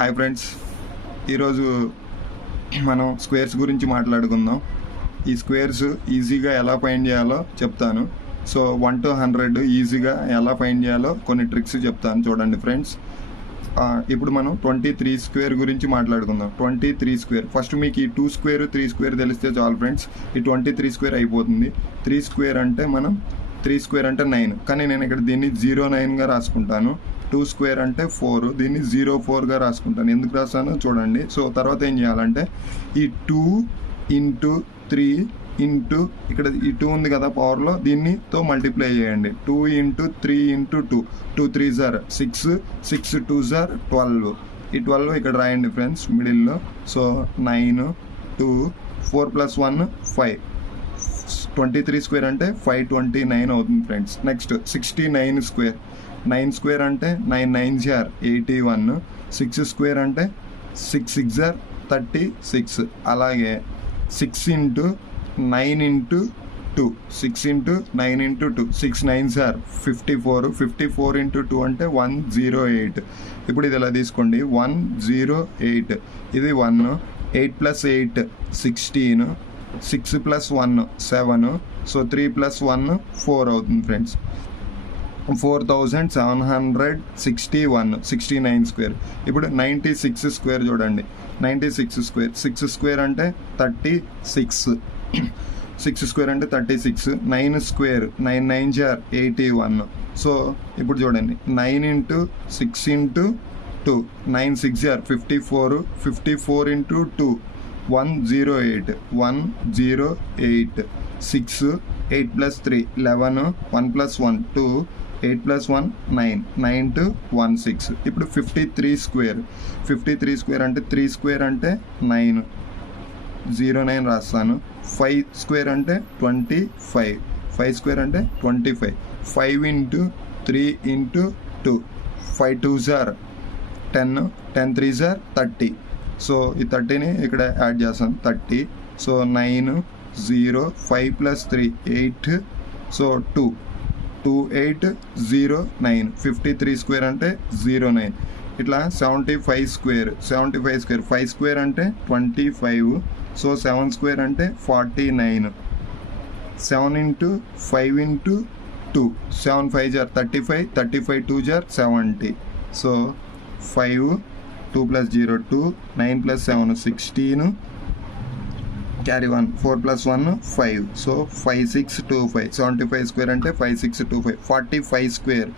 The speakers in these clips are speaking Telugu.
హాయ్ ఫ్రెండ్స్, ఈరోజు మనం స్క్వేర్స్ గురించి మాట్లాడుకుందాం. ఈ స్క్వేర్స్ ఈజీగా ఎలా ఫైండ్ చేయాలో చెప్తాను. సో 1 to 100 ఈజీగా ఎలా ఫైండ్ చేయాలో కొన్ని ట్రిక్స్ చెప్తాను, చూడండి ఫ్రెండ్స్. ఇప్పుడు మనం 23 స్క్వేర్ గురించి మాట్లాడుకుందాం. 23 స్క్వేర్, ఫస్ట్ మీకు ఈ 2 స్క్వేర్ 3 స్క్వేర్ తెలిస్తే చాలు ఫ్రెండ్స్. ఈ 23 స్క్వేర్ అయిపోతుంది. 3 స్క్వేర్ అంటే మనం 3 స్క్వేర్ అంటే 9, కానీ నేను ఇక్కడ దీన్ని 09గా రాసుకుంటాను. 2 స్క్వేర్ అంటే 4, దీన్ని 04గా రాసుకుంటాను. ఎందుకు రాస్తానో చూడండి. సో తర్వాత ఏం చేయాలంటే ఈ 2 into 3 into ఇక్కడ ఈ 2 ఉంది కదా పవర్లో, దీన్నితో మల్టిప్లై చేయండి. 2 into 3 into 2, 2 3s are 6, 6 2s are 12. ఈ 12 ఇక్కడ రాయండి ఫ్రెండ్స్ మిడిల్లో. So 9 2 4 plus 1 5. 23 స్క్వేర్ అంటే 529 అవుతుంది ఫ్రెండ్స్. Next 69 square. 9 స్క్వేర్ అంటే 9 9s are 81. 6 స్క్వేర్ అంటే 6 6s are 36. అలాగే 6 into 9 into 2, 6 into 9 into 2, 6 9s are 54. 54 into 2 అంటే 108. ఇప్పుడు ఇది ఎలా తీసుకోండి, 108. ఇది 1, 8 plus 8 16, 6 plus 1 7, సో 3 plus 1 4 అవుతుంది ఫ్రెండ్స్. 4761 69 స్క్వేర్. ఇప్పుడు 96 స్క్వేర్ చూడండి. 96 స్క్వేర్, 6 స్క్వేర్ అంటే 36, 6 స్క్వేర్ అంటే 36. 9 స్క్వేర్, 9 9s are 81. సో ఇప్పుడు చూడండి, 9 into 6 into 2, 9 6s are 54. 54 into 2, 108, 108. 6, 8 plus 3 11, 1 plus 1 2, 8 plus 1 9, 9 to 1 6. ఇప్పుడు 53 స్క్వేర్. 53 స్క్వేర్ అంటే 3 స్క్వేర్ అంటే 9, 09 రాస్తాను. 5 స్క్వేర్ అంటే 25, 5 స్క్వేర్ అంటే 25. 5 into 3 into 2, 5 2s are 10, 10 3s are 30. So ఈ 30ని ఇక్కడ యాడ్ చేస్తాను, 30. So 9 0, 5 plus 3 8, so 2 2 8 0 9. 53 స్క్వేర్ అంటే 09. ఇట్లా 75 స్క్వేర్. 75 స్క్వేర్, 5 స్క్వేర్ అంటే 25. సో 7 స్క్వేర్ అంటే 49. 7 into 5 into 2, 7 5s are 35, 35 2s are 70. So 5, 2 plus 0 2, 9 plus 7 16, carry 1, 4 plus 1 5. So 5 6 2 5. 75 square అంటే 5 6 2 5. 45 స్క్వేర్.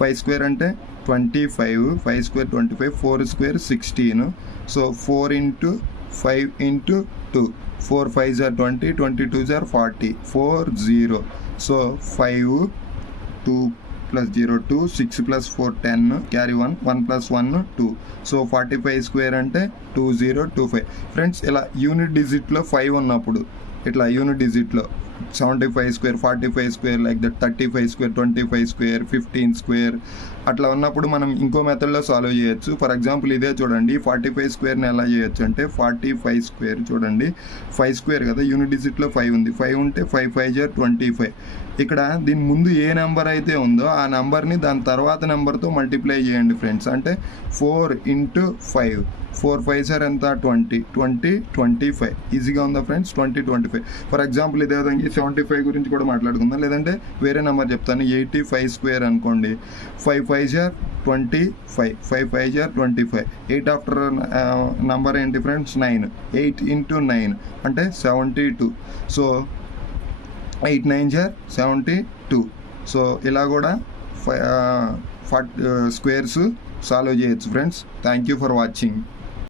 5 స్క్వేర్ అంటే 25, 5 square 25, 4 square 16. So 4 into 5 into 2, 4 5s are 20, 22s are 40, 4 0. So 5 2 plus 0 2, 6 plus 4 10, carry 1, 1 plus 1 2. So 45 square అంటే 2025. ఫ్రెండ్స్, ఇలా యూనిట్ డిజిట్లో 5 ఉన్నప్పుడు, ఇట్లా యూనిట్ డిజిట్లో 75 square, 45 square, like that 35 square, 25 square, 15 square అట్లా ఉన్నప్పుడు మనం ఇంకో మెథడ్లో సాల్వ్ చేయొచ్చు. ఫర్ ఎగ్జాంపుల్ ఇదే చూడండి, 45 స్క్వేర్ని ఎలా చేయొచ్చు అంటే 45 స్క్వేర్ చూడండి. 5 స్క్వేర్ కదా, యూనిట్ డిజిట్లో 5 ఉంది. 5 ఉంటే 5 5s are 25. ఇక్కడ దీని ముందు ఏ నెంబర్ అయితే ఉందో ఆ నెంబర్ని దాని తర్వాత నెంబర్తో మల్టిప్లై చేయండి ఫ్రెండ్స్. అంటే 4 into 5, 4 5s are ఎంత 20, 20 25. ఈజీగా ఉందా ఫ్రెండ్స్? 20 25. ఫర్ ఎగ్జాంపుల్ ఇదే విధంగా 75 గురించి కూడా మాట్లాడుకుందాం, లేదంటే వేరే నెంబర్ చెప్తాను. 85 స్క్వేర్ అనుకోండి. 5 5s are 25, 5 5s are 25. 8 after number ఏంటి ఫ్రెండ్స్? 9. 8 into 9 అంటే 72. So 8 9s are 72. సో ఇలా కూడా స్క్వేర్స్ సాల్వ్ చేయొచ్చు friends. Thank you for watching.